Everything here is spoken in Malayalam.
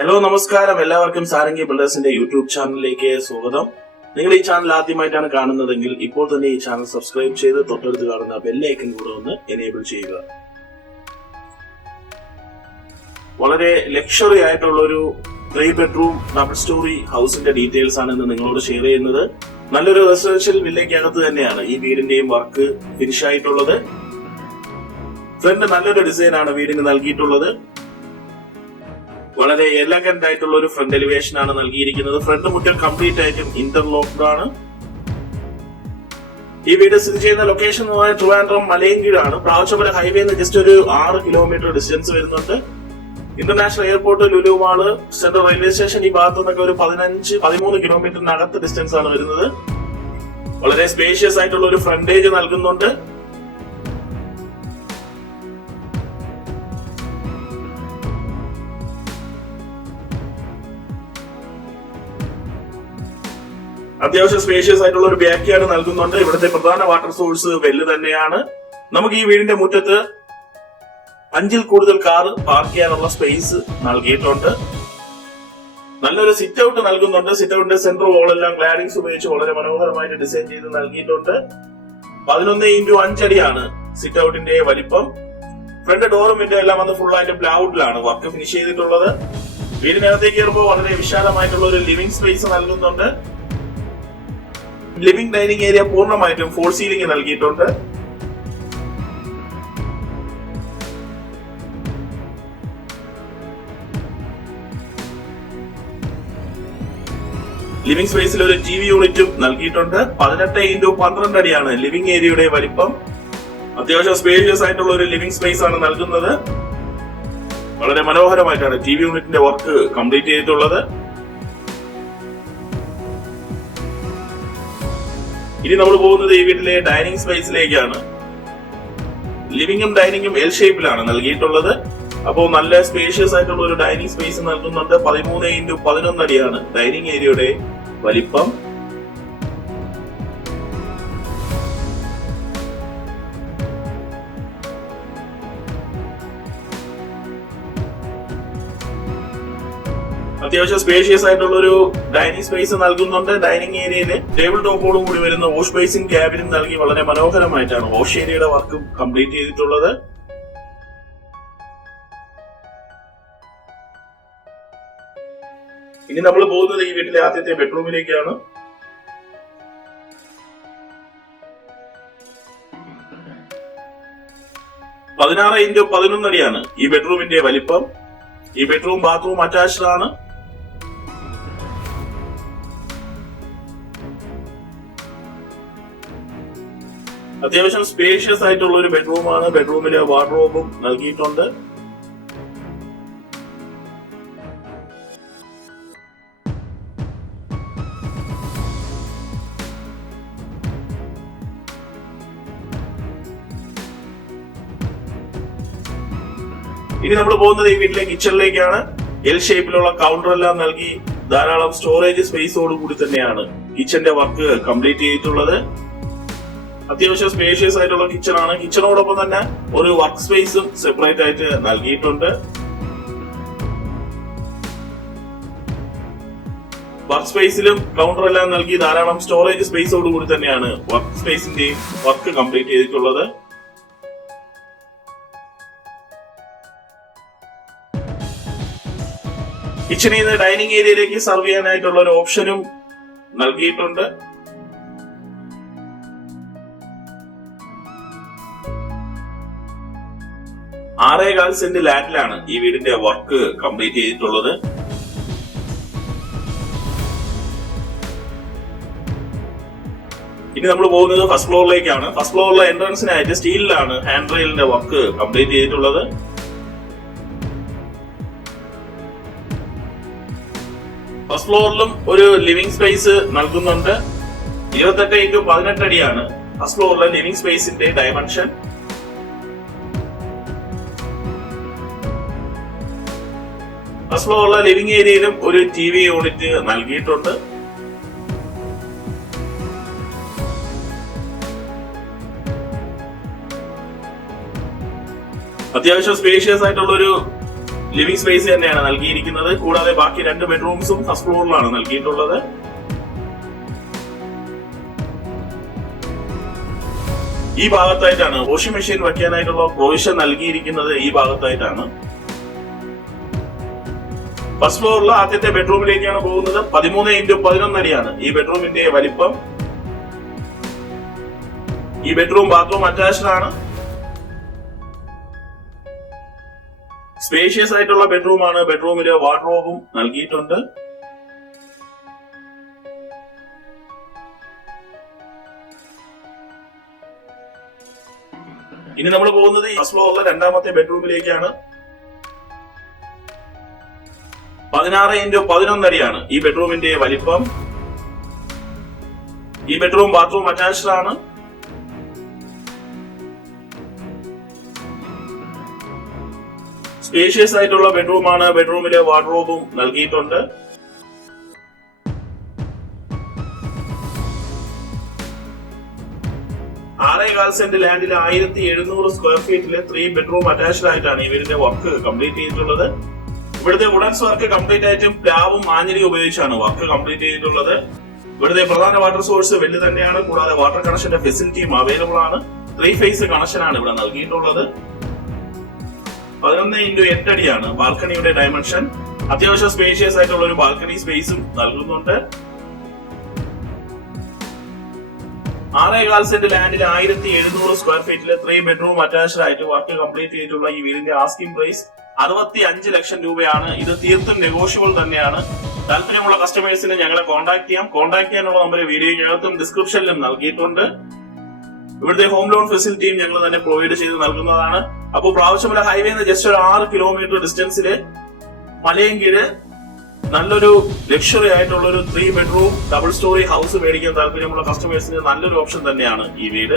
ഹലോ നമസ്കാരം, എല്ലാവർക്കും സാരംഗി ബിൽഡേഴ്സിന്റെ യൂട്യൂബ് ചാനലിലേക്ക് സ്വാഗതം. നിങ്ങൾ ഈ ചാനൽ ആദ്യമായിട്ടാണ് കാണുന്നതെങ്കിൽ ഇപ്പോൾ തന്നെ ഈ ചാനൽ സബ്സ്ക്രൈബ് ചെയ്ത് തൊട്ടടുത്ത് കാണുന്ന ബെല്ലൈക്കൺ കൂടെ ഒന്ന് എനേബിൾ ചെയ്യുക. വളരെ ലക്ഷറി ആയിട്ടുള്ള ഒരു 3 ബെഡ്റൂം ഡബിൾ സ്റ്റോറി ഹൗസിന്റെ ഡീറ്റെയിൽസ് ആണ് ഇന്ന് നിങ്ങളോട് ഷെയർ ചെയ്യുന്നത്. നല്ലൊരു റെസിഡൻഷ്യൽ വില്ലയ്ക്കകത്ത് തന്നെയാണ് ഈ വീടിന്റെയും വർക്ക് ഫിനിഷ് ആയിട്ടുള്ളത്. ഫ്രണ്ട് നല്ലൊരു ഡിസൈൻ ആണ് വീടിന് നൽകിയിട്ടുള്ളത്. വളരെ എലഗന്റ് ആയിട്ടുള്ള ഒരു ഫ്രണ്ട് എലിവേഷൻ ആണ് നൽകിയിരിക്കുന്നത്. ഫ്രണ്ട് മുറ്റം കംപ്ലീറ്റ് ആയിട്ടും ഇന്റർലോക്ക്ഡ് ആണ്. ഈ വീട് സ്ഥിതി ചെയ്യുന്ന ലൊക്കേഷൻ ട്രിവാൻഡ്രം മലയൻകീഴാണ്. പ്രാവശ്യമല ഹൈവേന്ന് ജസ്റ്റ് ഒരു 6 കിലോമീറ്റർ ഡിസ്റ്റൻസ് വരുന്നുണ്ട്. International airport, Lulu mall, central railway station ഈ ഭാഗത്തു നിന്നൊക്കെ ഒരു 15-13 കിലോമീറ്ററിനകത്ത് ഡിസ്റ്റൻസ് ആണ് വരുന്നത്. വളരെ സ്പേഷ്യസ് ആയിട്ടുള്ള ഒരു ഫ്രണ്ടേജ് നൽകുന്നുണ്ട്. അത്യാവശ്യം സ്പേഷ്യസ് ആയിട്ടുള്ള ഒരു ബാക്ക് യാർഡ് നൽകുന്നുണ്ട്. ഇവിടുത്തെ പ്രധാന വാട്ടർ സോഴ്സ് വെല്ല് തന്നെയാണ്. നമുക്ക് ഈ വീടിന്റെ മുറ്റത്ത് 5-ൽ കൂടുതൽ കാർ പാർക്ക് ചെയ്യാനുള്ള സ്പേസ് നൽകിയിട്ടുണ്ട്. നല്ലൊരു സിറ്റ് ഔട്ട് നൽകുന്നുണ്ട്. സിറ്റ് ഔട്ടിന്റെ സെൻട്രൽ വോളെല്ലാം ക്ലാഡിങ്സ് ഉപയോഗിച്ച് വളരെ മനോഹരമായിട്ട് ഡിസൈൻ ചെയ്ത് നൽകിയിട്ടുണ്ട്. 11x5 അടിയാണ് സിറ്റ് ഔട്ടിന്റെ വലിപ്പം. ഫ്രണ്ട് ഡോറും വിൻഡോ എല്ലാം വന്ന് ഫുൾ ആയിട്ട് പ്ലൗഡിലാണ് വർക്ക് ഫിനിഷ് ചെയ്തിട്ടുള്ളത്. വീടിനകത്തേക്ക് കയറുമ്പോൾ വളരെ വിശാലമായിട്ടുള്ള ഒരു ലിവിംഗ് സ്പേസ് നൽകുന്നുണ്ട്. ലിവിംഗ് ഡൈനിങ് ഏരിയ പൂർണ്ണമായിട്ടും ഫോൾ സീലിംഗ് നൽകിയിട്ടുണ്ട്. ലിവിംഗ് സ്പേസിൽ ഒരു ടി വി യൂണിറ്റും നൽകിയിട്ടുണ്ട്. 18x12 അടിയാണ് ലിവിംഗ് ഏരിയയുടെ വലിപ്പം. അത്യാവശ്യം സ്പേഷ്യസ് ആയിട്ടുള്ള ഒരു ലിവിംഗ് സ്പേസ് ആണ് നൽകുന്നത്. വളരെ മനോഹരമായിട്ടാണ് ടി വി യൂണിറ്റിന്റെ വർക്ക് കംപ്ലീറ്റ് ചെയ്തിട്ടുള്ളത്. ഇനി നമ്മൾ പോകുന്നത് ഈ വീട്ടിലെ ഡൈനിങ് സ്പേസിലേക്കാണ്. ലിവിംഗും ഡൈനിങ്ങും എൽ ഷേപ്പിലാണ് നൽകിയിട്ടുള്ളത്. അപ്പോൾ നല്ല സ്പേഷ്യസ് ആയിട്ടുള്ള ഒരു ഡൈനിങ് സ്പേസ് നൽകുന്നുണ്ട്. 13x11 അടിയാണ് ഡൈനിങ് ഏരിയയുടെ വലിപ്പം. അത്യാവശ്യം സ്പേഷ്യസ് ആയിട്ടുള്ള ഒരു ഡൈനിങ് സ്പേസ് നൽകുന്നുണ്ട്. ഡൈനിങ് ഏരിയയില് ടേബിൾ ടോപ്പോടും കൂടി വരുന്ന വാഷ് ബേസിൻ ക്യാബിനും നൽകി വളരെ മനോഹരമായിട്ടാണ് വാഷ് ഏരിയയുടെ വർക്കും കംപ്ലീറ്റ് ചെയ്തിട്ടുള്ളത്. ഇനി നമ്മൾ പോകുന്നത് ഈ വീട്ടിലെ ആദ്യത്തെ ബെഡ്റൂമിലേക്കാണ്. അടിയാണ് ഈ ബെഡ്റൂമിന്റെ വലിപ്പം. ഈ ബെഡ്റൂം ബാത്റൂം അറ്റാച്ച്ഡ് ആണ്. അത്യാവശ്യം സ്പേഷ്യസ് ആയിട്ടുള്ള ഒരു ബെഡ്റൂമാണ്. ബെഡ്റൂമില് വാർഡ്രോബും നൽകിയിട്ടുണ്ട്. ഇനി നമ്മൾ പോകുന്നത് ഈ വീട്ടിലെ കിച്ചണിലേക്കാണ്. എൽ ഷേപ്പിലുള്ള കൗണ്ടർ എല്ലാം നൽകി ധാരാളം സ്റ്റോറേജ് സ്പേസോട് കൂടി തന്നെയാണ് കിച്ചന്റെ വർക്ക് കംപ്ലീറ്റ് ചെയ്തിട്ടുള്ളത്. അത്യാവശ്യം സ്പേഷ്യസ് ആയിട്ടുള്ള കിച്ചൺ ആണ്. കിച്ചണോടൊപ്പം തന്നെ ഒരു വർക്ക് സ്പേസും സെപ്പറേറ്റ് ആയിട്ട് നൽകിയിട്ടുണ്ട്. വർക്ക് സ്പേസിലും കൗണ്ടർ എല്ലാം നൽകി ധാരാളം സ്റ്റോറേജ് സ്പേസോട് കൂടി തന്നെയാണ് വർക്ക് സ്പേസിന്റെയും വർക്ക് കംപ്ലീറ്റ് ചെയ്തിട്ടുള്ളത്. കിച്ചണിൽ നിന്ന് ഡൈനിങ് ഏരിയയിലേക്ക് സർവ് ചെയ്യാനായിട്ടുള്ള ഒരു ഓപ്ഷനും നൽകിയിട്ടുണ്ട്. $6.25 സെന്റ് ലാൻഡിലാണ് ഈ വീടിന്റെ വർക്ക് കംപ്ലീറ്റ് ചെയ്തിട്ടുള്ളത്. ഇനി നമ്മൾ പോകുന്നത് ഫസ്റ്റ് ഫ്ലോറിലേക്കാണ്. ഫസ്റ്റ് ഫ്ലോറിലെ എൻട്രൻസിനായിട്ട് സ്റ്റീലിലാണ് ഹാൻഡ് റെയിലിന്റെ വർക്ക് കംപ്ലീറ്റ് ചെയ്തിട്ടുള്ളത്. ഫസ്റ്റ് ഫ്ലോറിലും ഒരു ലിവിംഗ് സ്പേസ് നൽകുന്നുണ്ട്. 28x18 അടിയാണ് ഫസ്റ്റ് ഫ്ലോറിലെ ലിവിംഗ് സ്പേസിന്റെ ഡയമെൻഷൻ. ഫസ്റ്റ് ഫ്ലോറിലെ ലിവിംഗ് ഏരിയയിലും ഒരു ടി വി യൂണിറ്റ് നൽകിയിട്ടുണ്ട്. അത്യാവശ്യം സ്പേഷ്യസ് ആയിട്ടുള്ള ഒരു ലിവിംഗ് സ്പേസ് തന്നെയാണ് നൽകിയിരിക്കുന്നത്. കൂടാതെ ബാക്കി 2 ബെഡ്റൂംസും ഫസ്റ്റ് ഫ്ലോറിലാണ് നൽകിയിട്ടുള്ളത്. ഈ ഭാഗത്തായിട്ടാണ് വാഷിംഗ് മെഷീൻ വെക്കാനായിട്ടുള്ള പ്രൊവിഷൻ നൽകിയിരിക്കുന്നത്. ഈ ഭാഗത്തായിട്ടാണ്. ഫസ്റ്റ് ഫ്ലോറിലെ ആദ്യത്തെ ബെഡ്റൂമിലേക്കാണ് പോകുന്നത്. 13x11 അടിയാണ് ഈ ബെഡ്റൂമിന്റെ വലിപ്പം. ഈ ബെഡ്റൂം ബാത്റൂം അറ്റാച്ച്ഡ് ആണ്. സ്പേഷ്യസ് ആയിട്ടുള്ള ബെഡ്റൂമാണ്. ബെഡ്റൂമില് വാർഡ്രോബും നൽകിയിട്ടുണ്ട്. ഇനി നമ്മൾ പോകുന്നത് ഈ ഫസ്റ്റ് ഫ്ലോറിലെ 2ാമത്തെ ബെഡ്റൂമിലേക്കാണ്. 16x11 അടിയാണ് ഈ ബെഡ്റൂമിന്റെ വലിപ്പം. ഈ ബെഡ്റൂം ബാത്റൂം അറ്റാച്ച്ഡ് ആണ്. സ്പേഷ്യസ് ആയിട്ടുള്ള ബെഡ്റൂമാണ്. ബെഡ്റൂമിലെ വാർഡ്രോബും നൽകിയിട്ടുണ്ട്. സെന്റ് ലാൻഡിൽ 1700 സ്ക്വയർ ഫീറ്റില് 3 ബെഡ്റൂം അറ്റാച്ച്ഡ് ആയിട്ടാണ് ഇവരുടെ വർക്ക് കംപ്ലീറ്റ് ചെയ്തിട്ടുള്ളത്. ഇവിടുത്തെ വുഡൻസ് വർക്ക് കംപ്ലീറ്റ് ആയിട്ടും പ്ലാവും മാഞ്ഞിലി ഉപയോഗിച്ചാണ് വർക്ക് കംപ്ലീറ്റ് ചെയ്തിട്ടുള്ളത്. ഇവിടുത്തെ പ്രധാന വാട്ടർ സോഴ്സ് വെല്ല് തന്നെയാണ്. കൂടാതെ വാട്ടർ കണക്ഷന്റെ ഫെസിലിറ്റിയും അവൈലബിൾ ആണ്. 3 ഫേസ് കണക്ഷൻ ആണ് ഇവിടെ നൽകിയിട്ടുള്ളത്. 11x8 അടിയാണ് ബാൽക്കണിയുടെ ഡയമെൻഷൻ. അത്യാവശ്യം സ്പേഷ്യസ് ആയിട്ടുള്ള ഒരു ബാൽക്കണി സ്പേസും നൽകുന്നുണ്ട്. 6.25 സെന്റ് ലാൻഡിൽ 1700 സ്ക്വയർ ഫീറ്റില് 3 ബെഡ്റൂം അറ്റാച്ച്ഡ് ആയിട്ട് വർക്ക് കംപ്ലീറ്റ് ചെയ്തിട്ടുള്ള ഈ വീടിന്റെ ആസ്കിംഗ് പ്രൈസ് 65 ലക്ഷം രൂപയാണ്. ഇത് തീർത്തും നെഗോഷ്യബിൾ തന്നെയാണ്. താല്പര്യമുള്ള കസ്റ്റമേഴ്സിനെ ഞങ്ങളെ കോൺടാക്ട് ചെയ്യാം. കോൺടാക്ട് ചെയ്യാനുള്ള നമ്പർ വീഡിയോയ്ക്കകത്തും ഡിസ്ക്രിപ്ഷനിലും നൽകിയിട്ടുണ്ട്. ഇവിടുത്തെ ഹോം ലോൺ ഫെസിലിറ്റിയും ഞങ്ങൾ തന്നെ പ്രൊവൈഡ് ചെയ്ത് നൽകുന്നതാണ്. അപ്പോൾ പ്രാവശ്യമല ഹൈവേന്ന് ജസ്റ്റ് ഒരു 6 കിലോമീറ്റർ ഡിസ്റ്റൻസില് മലയൻകീഴ് നല്ലൊരു ലക്ഷറി ആയിട്ടുള്ള ഒരു 3 ബെഡ്റൂം ഡബിൾ സ്റ്റോറി ഹൗസ് മേടിക്കാൻ താല്പര്യമുള്ള കസ്റ്റമേഴ്സിന് നല്ലൊരു ഓപ്ഷൻ തന്നെയാണ് ഈ വീട്.